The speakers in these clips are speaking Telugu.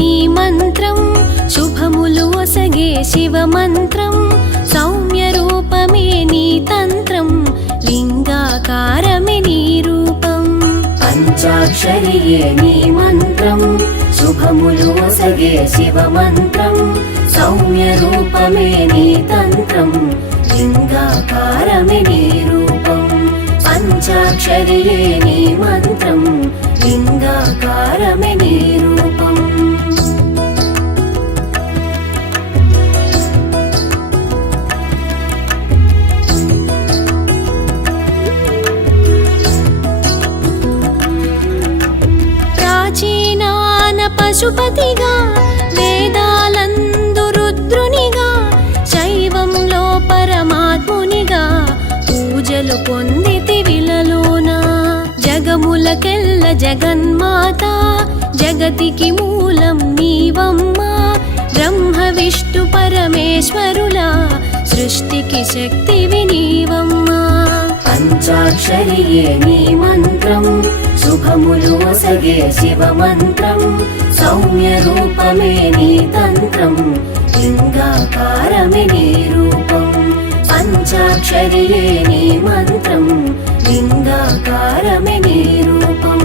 నీ మంత్రం శుభములు ఒసగే శివ మంత్రం సౌమ్య రూపమే నీ తంత్రం లింగాకారమే నీ రూపం పంచాక్షరియే నీ మంత్రం శుభములు ఒసగే శివ మంత్రం సౌమ్య రూపమే నీ తంత్రం లింగాకారమే నీ రూపం పంచాక్షరియే నీ మంత్రం లింగాకారమే నీ రూపం ప్రాచీనాన పశుపతిగా వేదాలందు రుద్రునిగా శైవంలో పరమాత్మునిగా పూజలు పొందితి విలలోన జగములకెల్ల జగన్మాత జగతికి మూలం నీవమ్మా బ్రహ్మ విష్ణు పరమేశ్వరుల సృష్టికి శక్తివి నీవమ్మా పంచాక్షరియే నీ మంత్రం శుభములు ఒసగే శివ మంత్రం సౌమ్య రూపమే నీ తంత్రం లింగాకారమే నీ రూపం పంచాక్షరియే నీ మంత్రం లింగాకారమే నీ రూపం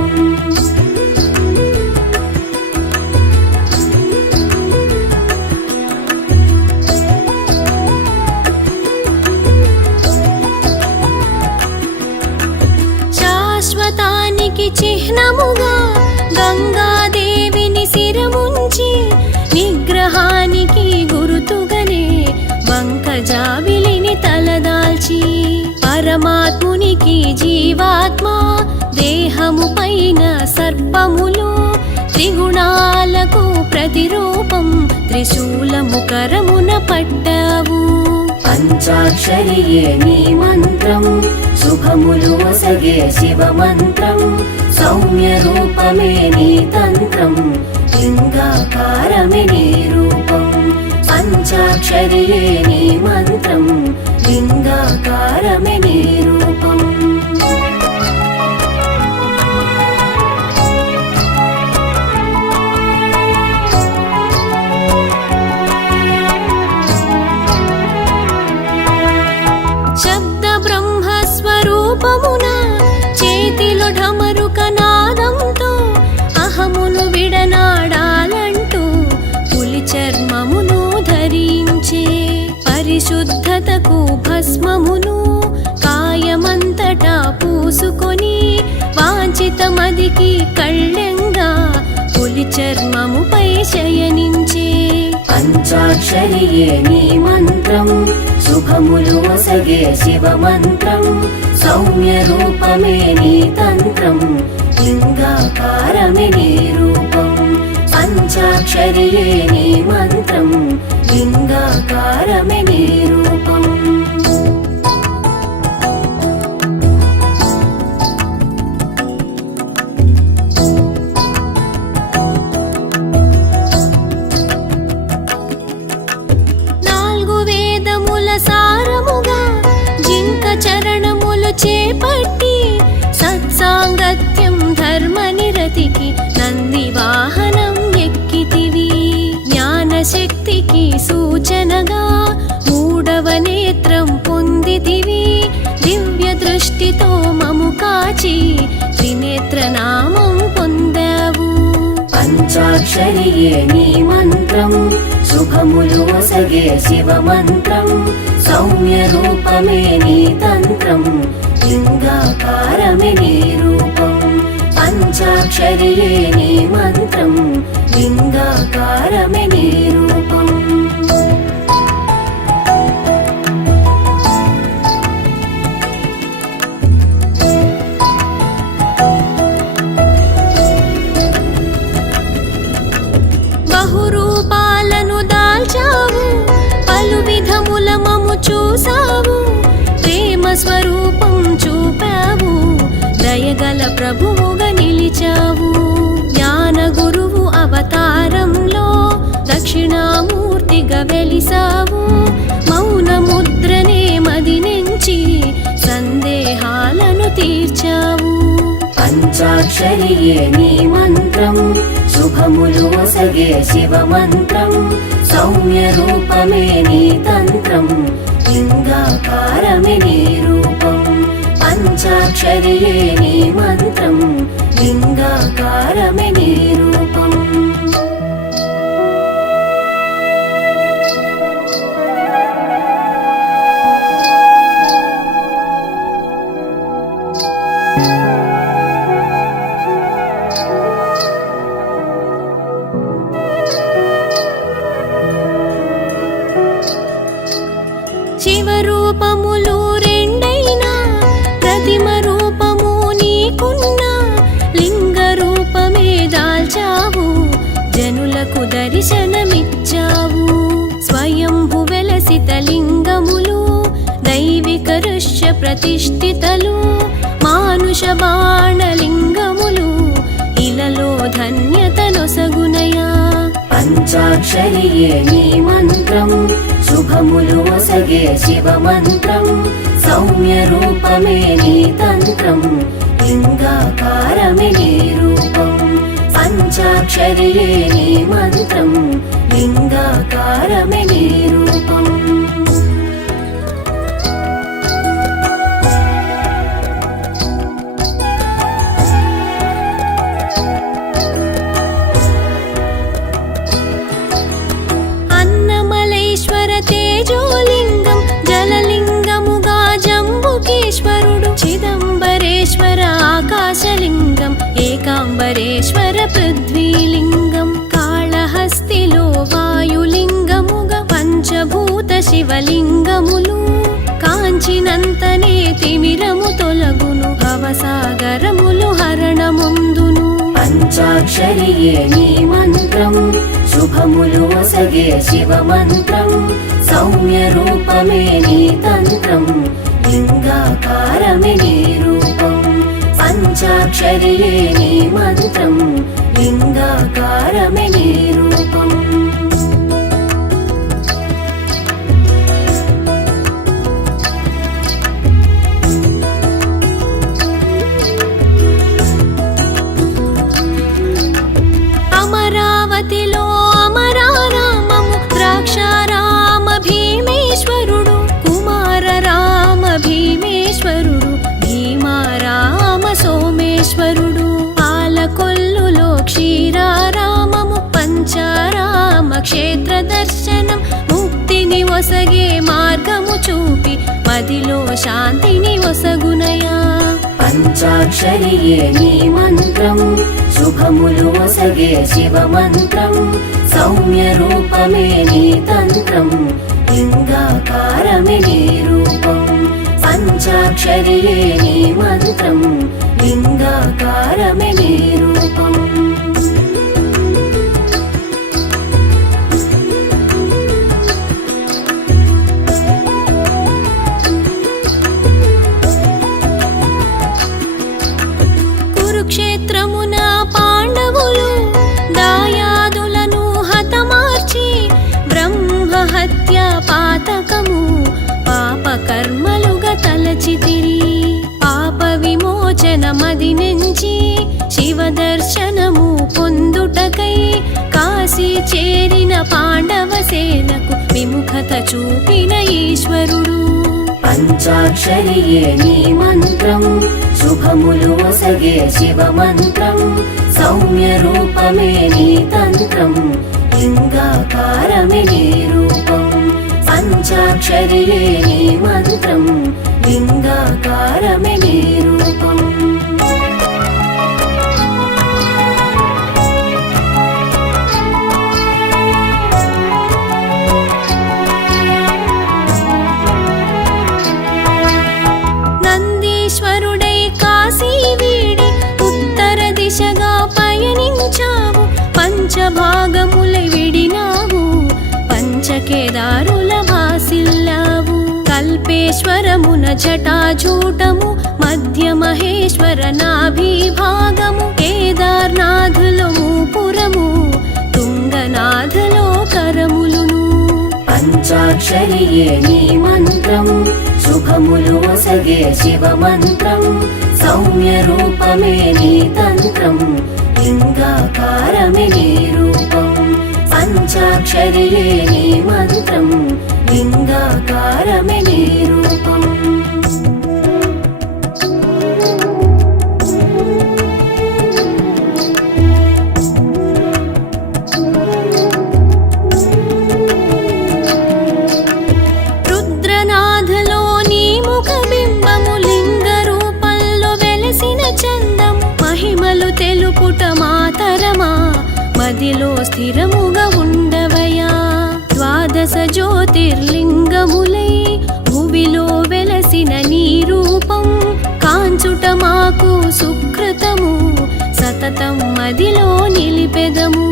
శాశ్వతానికి చిహ్నముగా గంగాదేవిని శిరముంచి నిగ్రహానికి గురుతుగనే వంకజావిలిని తలదాల్చి పరమాత్మునికి జీవాత్మ దేహము పైన సర్పములు త్రిగుణాలకు ప్రతిరూపం త్రిశూలము కరమున పట్టావు పంచాక్షరియే నీ మంత్రం శుభములు ఒసగే శివ మంత్రం సౌమ్య రూపమే నీ తంత్రం లింగాకారమే నీ రూపం పంచాక్షరియే నీ మంత్రం లింగాకారమే నీ రూపం శబ్ద బ్రహ్మస్వరూపమున చేతిలో ఢమరుక నాదంతో అహమును విడనాడాలంటూ పులి చర్మమును ధరించే పరిశుద్ధతకు భస్మమును కాయమంతటా పూసుకొని వాంఛితమదికి కళ్ళెంగా పులి చర్మముపై శయనించే పంచాక్షరియే నీ మంత్రం శుభములు ఒసగే శివ మంత్రం సౌమ్య రూపమే నీ తంత్రం లింగాకారమే నీ రూపం పంచాక్షరియే నీ మంత్రం లింగాకారమే నీ రూపం సారముగా జింక చరణములు చేపట్టి సత్సాంగత్యం ధర్మ నిరతికి నంది వాహనం ఎక్కితివి జ్ఞానశక్తికి సూచనగా మూడవ నేత్రం పొందితివి దివ్య దృష్టితో మము కాచి త్రినేత్రనామం పొందావు పంచాక్షరియే నీ మంత్రం శుభములు ఒసగే శివ మంత్రం సౌమ్య రూపమే నీ తంత్రం లింగాకారమే నీ రూపం పంచాక్షరియే నీ మంత్రం లింగాకారమే నీ రూపం బహురూపాలను దాల్చావు పలు విధముల మము చూసావు ప్రేమ స్వరూపం చూపావు దయగల ప్రభువుగా నిలిచావు జ్ఞాన గురువు అవతారంలో దక్షిణామూర్తిగా వెలిసావు మౌన ముద్రనే మది నుంచి సందేహాలను తీర్చావు పంచాక్షరియే నీ మంత్రం శుభ సుఖములు ఒసగే శివ మంత్రం సౌమ్య రూపమే నీ తంత్రం లింగాకారమే నీ రూపం పంచాక్షరియే నీ మంత్రం లింగాకారమే నీ రూపం శివరూపములు రెండైనా ప్రతిమ రూపము నీకున్నా లింగ రూపమే దాల్చావు జనులకు దర్శనమిచ్చావు స్వయంభు వెలసిత లింగములు దైవిక ఋష్య ప్రతిష్ఠితలు మానుష బాణలింగములు ఇలలో ధన్యతనొసగునయా పంచాక్షరియే నీ మంత్రం శుభములు ఒసగే శివ మంత్రం సౌమ్య రూపమే నీ తంత్రం లింగాకారమే నీ రూపం పంచాక్షరియే నీ మంత్రం లింగాకారమే నీ రూపం తేజోలింగం జలలింగముగా జంబుకేశ్వరుడు చిదంబరేశ్వర ఆకాశలింగం ఏకాంబరేశ్వర పృథ్వీలింగం కాళహస్తిలో వాయులింగముగా పంచభూత శివలింగములు కాంచినంతనే తిమిరము తొలగును భవసాగరములు హరణముందును పంచాక్షరియే నీ మంత్రం శుభములు ఒసగే శివ మంత్రం సౌమ్య రూపమే నీ తంత్రం లింగాకారమే నీ రూపం పంచాక్షరియే నీ మంత్రం లింగాకారమే నీ రూపం అమరావతిలో అమరారామము ద్రాక్షారామ భీమేశ్వరుడు కుమార రామ భీమేశ్వరుడు భీమారామ సోమేశ్వరుడు పాలకొల్లులో క్షీరారామము పంచారామ క్షేత్ర దర్శనం ముక్తిని ఒసగే మార్గము చూపి మదిలో శాంతిని ఒసగునయా పంచాక్షరియే నీ మంత్రం శుభములు ఒసగే శివ మంత్రం సౌమ్య రూపమే నీ తంత్రం లింగాకారమే నీ రూపం పంచాక్షరియే నీ మంత్రం లింగాకారమే నీ రూపం కురుక్షేత్రమున పాండవులు దాయాదులను హతమార్చి బ్రహ్మహత్య పాతకము పాపకర్మలుగా తలచితిరి పాప విమోచన మది నుంచి శివ దర్శనము పొందుటకై కాశీ చేరిన పాండవ సేనకు విముఖత చూపిన ఈశ్వరుడు పంచాక్షరియే నీ మంత్రం శుభములు ఒసగే శివ మంత్రం సౌమ్య రూపమే నీ తంత్రం లింగాకారమే నీ రూపం పంచాక్షరియే నీ మంత్రం లింగాకారమే నీ రూపం నందీశ్వరుడై కాశీ వీడి ఉత్తర దిశగా పయనించావు పంచభాగములై విడినావు పంచకేదారుల వాసిల్లావు కల్పేశ్వరమున జటాజూటము మధ్య మహేశ్వర నాభిభాగము కేదార్నాథులో మూపురము తుంగనాథలో కరములును పంచాక్షరియే నీ మంత్రం శుభములు ఒసగే శివ మంత్రం సౌమ్య రూపమే నీ తంత్రం లింగాకారమే నీ రూపం పంచాక్షరియే నీ మంత్రం లింగాకారమే నీ రూపం రుద్రనాథలో నీ ముఖ బింబము లింగ రూపంలో వెలసిన చందం మహిమలు తెలుపుట మాతరమా మదిలో స్థిరముగా ఉండవయా ద్వాదశ జ్యోతిర్లింగములై భువిలో వెలసిన నీ రూపం కాంచుట మాకు సుకృతము సతతం మదిలో నిలిపెదము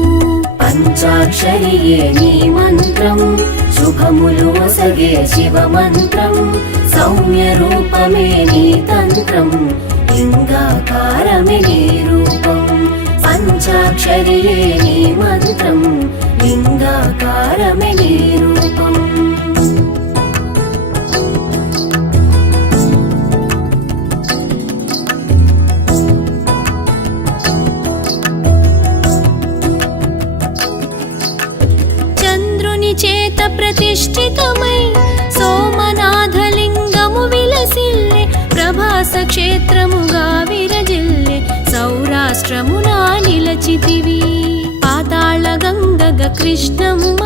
పంచాక్షరియే నీ మంత్రం శుభములు ఒసగే శివ మంత్రం సౌమ్య రూపమే నీ తంత్రం లింగాకారమే నీ రూపం పంచాక్షరియే నీ మంత్రం లింగాకారమే నీ రూపం చంద్రుని చేత ప్రతిష్ఠితమై సోమనాథలింగము విలసిల్లే ప్రభాస క్షేత్రముగా విరజిల్లే సౌరాష్ట్రమున నిలచితివి పాతాళ గంగగ కృష్ణమ్మ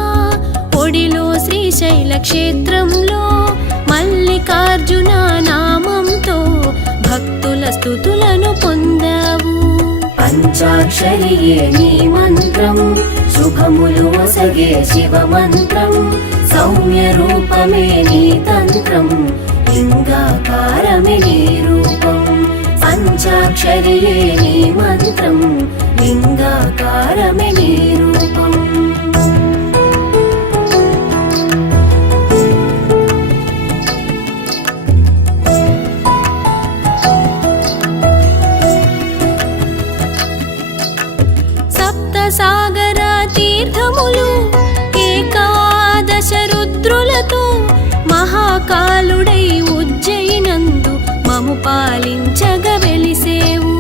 ఒడిలో శ్రీశైల క్షేత్రంలో మల్లికార్జున నామంతో భక్తుల స్తుతులను పొందావు పంచాక్షరియే నీ మంత్రం శుభములు ఒసగే శివ మంత్రం సౌమ్య రూపమే నీ తంత్రం లింగాకారమే నీ రూపం పంచాక్షరియే నీ మంత్రం లింగాకారమే నీ రూపం సాగర తీర్థములు ఏకాదశ రుద్రులతో మహాకాలుడై ఉజ్జయినందు మము పాలించగ వెలిసేవు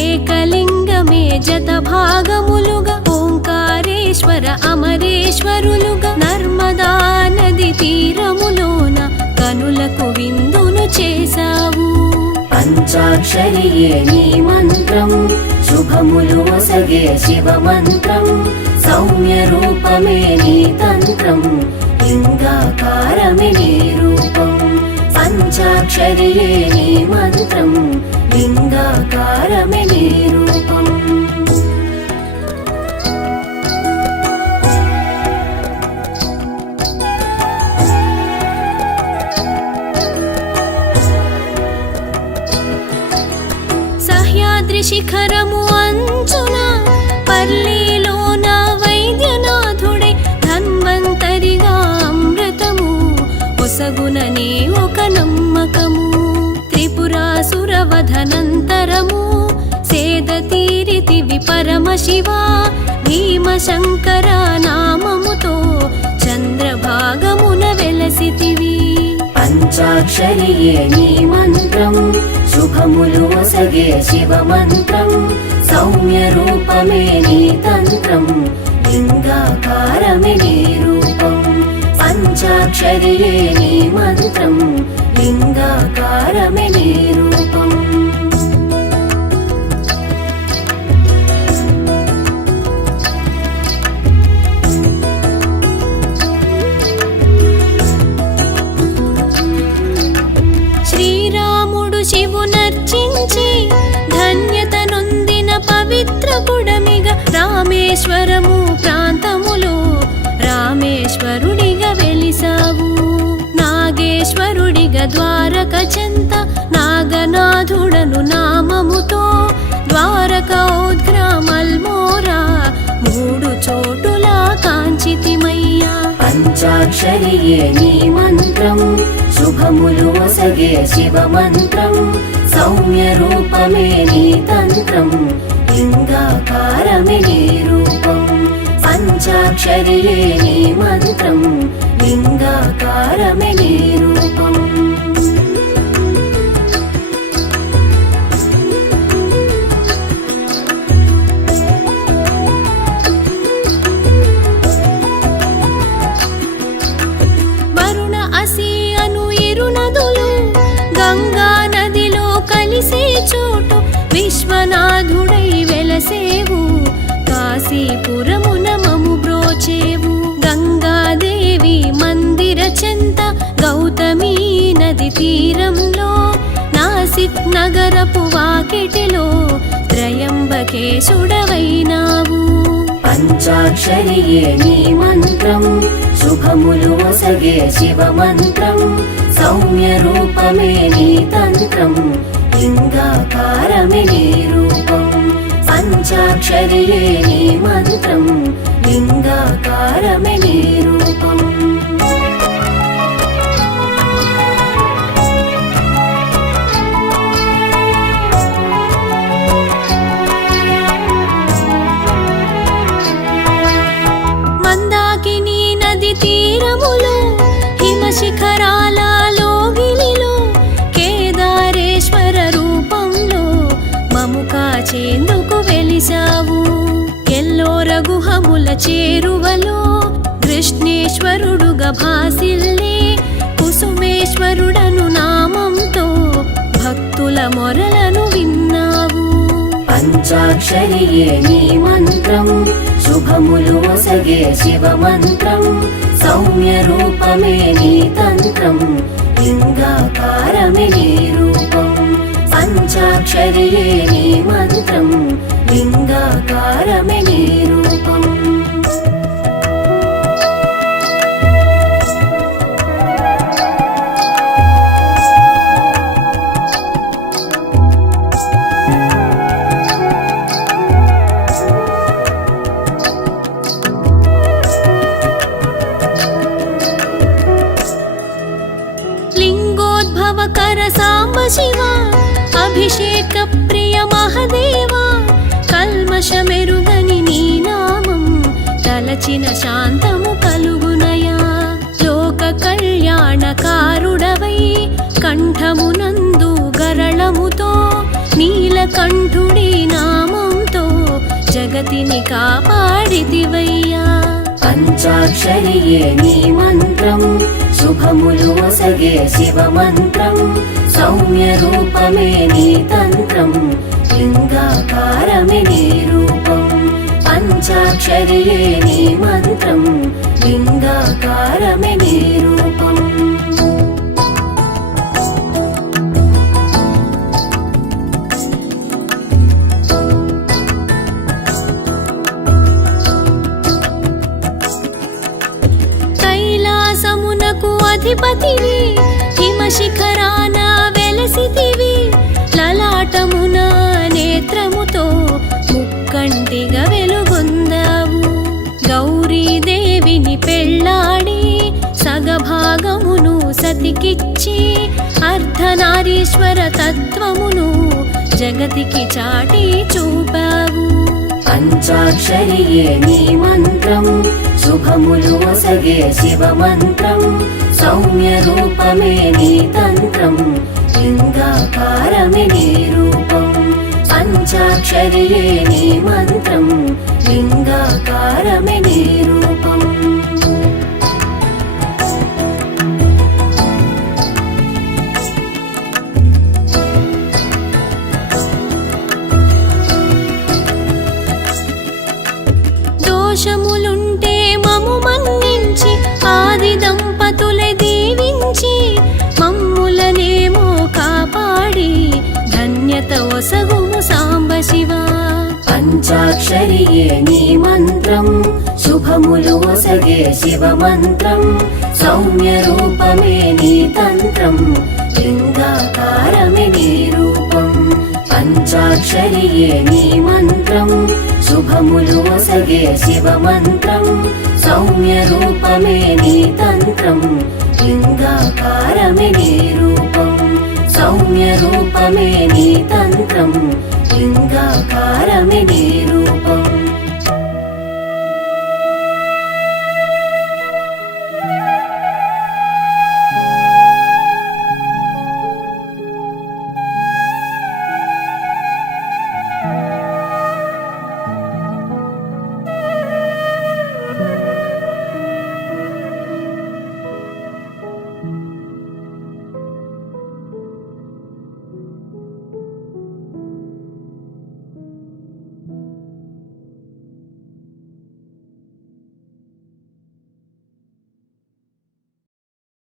ఏకలింగమే జత భాగములుగా ఓంకారేశ్వర అమరేశ్వరులుగా నర్మదా నది తీరములోన కనులకు విందును చేశావు పంచాక్షరియే నీ మంత్రం శుభములు ఒసగే శివ మంత్రం సౌమ్య రూపమే నీ తంత్రం లింగాకారమే నీ రూపం పంచాక్షరియే నీ మంత్రం లింగాకారమే నీ రూపం సహ్యాద్రి శిఖరము అంచున పల్లీలోన వైద్యనాథుడే ధన్వంతరిగా అమృతము ఒసగుననే ఒక నమ్మకము త్రిపురాసుర వధనంతరము సేద తీరితివి పరమశివ భీమశంకర నామముతో చంద్రభాగమున వెలసితివి పంచాక్షరియే నీ మంత్రం శుభములు ఒసగే శివ మంత్రం సౌమ్య రూపమే నీ తంత్రం లింగాకారమే నీ రూపం పంచాక్షరియే నీ మంత్రం లింగాకారమే నీ రూపం శివునర్చించి ధన్యత నొందిన పవిత్ర పుడమిగా రామేశ్వరము ప్రాంతములో రామేశ్వరుడిగా వెలిసావు నాగేశ్వరుడిగా ద్వారక చెంత నాగనాథుడను నామముతో ద్వారక ఉద్గ్రామల్మోరా మూడు చోటులా కాంచితిమయ్యా పంచాక్షరియే నీ మంత్రం శుభములు ఒసగే శివ మంత్రం సౌమ్య రూపమే నీ తంత్రం లింగాకారమే నీ రూపం పంచాక్షరియే నీ మంత్రం లింగాకారమే నీ రూపం శేషుడవైనావు. పంచాక్షరియే నీ మంత్రం శుభములు ఒసగే శివ మంత్రం సౌమ్య రూపమే నీ తంత్రం లింగాకారమే నీ రూపం. పంచాక్షరియే నీ మంత్రం లింగాకారమే నీ రూపం. మందాకిని నది తీరములో హిమశిఖరాల లోగిలిలో కేదారేశ్వర రూపంలో మము కాచేందుకు వెలిసావు. ఎల్లోర గుహముల చేరువలో కృష్ణేశ్వరుడుగా భాసిల్లే కుసుమేశ్వరుడను నామంతో భక్తుల మొరలను విన్నావు. పంచాక్షరియే నీ మంత్రం శుభములు ఒసగే శివ మంత్రం సౌమ్య రూపమే నీ తంత్రం లింగాకారమే నీ రూపం. పంచాక్షరియే నీ మంత్రం లింగాకారమే నీ రూపం. లింగోద్భవకర సాంబ శివ అభిషేక ప్రియ మహదేవా కల్మషమెరుగని నీ నామం తలచిన శాంతము కలుగునయా. లోక కళ్యాణకారుడవై కంఠమునందు గరళముతో నీలకంఠుడి నామంతో జగతిని కాపాడితివయ్యా. పంచాక్షరియే నీ మంత్రం శుభములు ఒసగే శివ మంత్రం సౌమ్య రూపమే నీ తంత్రం లింగాకారమే నీ రూపం. పంచాక్షరియే నీ మంత్రం లింగాకారమే నీ రూపం. కైలాసమునకు అధిపతివి హిమశిఖరాన వెలసితివి లలాటమున నేత్రముతో ముక్కంటిగా వెలుగొందావు. గౌరీదేవిని పెళ్ళాడి సగభాగమును సతికిచ్చి అర్ధనారీశ్వర తత్వమును జగతికి చాటి చూపావు. పంచాక్షరియే నీ మంత్రం శుభములు ఒసగే శివ మంత్రం సౌమ్య రూపమే నీ తంత్రం లింగాకారమే నీ రూపం. పంచాక్షరియే నీ మంత్రం లింగాకారమే నీ రూపం. దోషములుంటే మము మన్నించి ఆది దంపతులే దీవించి మమ్ములనేమో కాపాడి ధన్యత ఒసగుము సాంబ శివ. పంచాక్షరియే నీ మంత్రం శుభములు ఒసగే శివ మంత్రం సౌమ్య రూపమే నీ తంత్రం లింగాకారమే నీ రూపం. పంచాక్షరియే నీ మంత్రం శుభములు ఒసగే శివ మంత్రం సౌమ్య రూపమే నీ తంత్రం లింగాకారమే నీ రూపం. సౌమ్య రూపమే నీ తంత్రం లింగాకారమే నీ రూపం.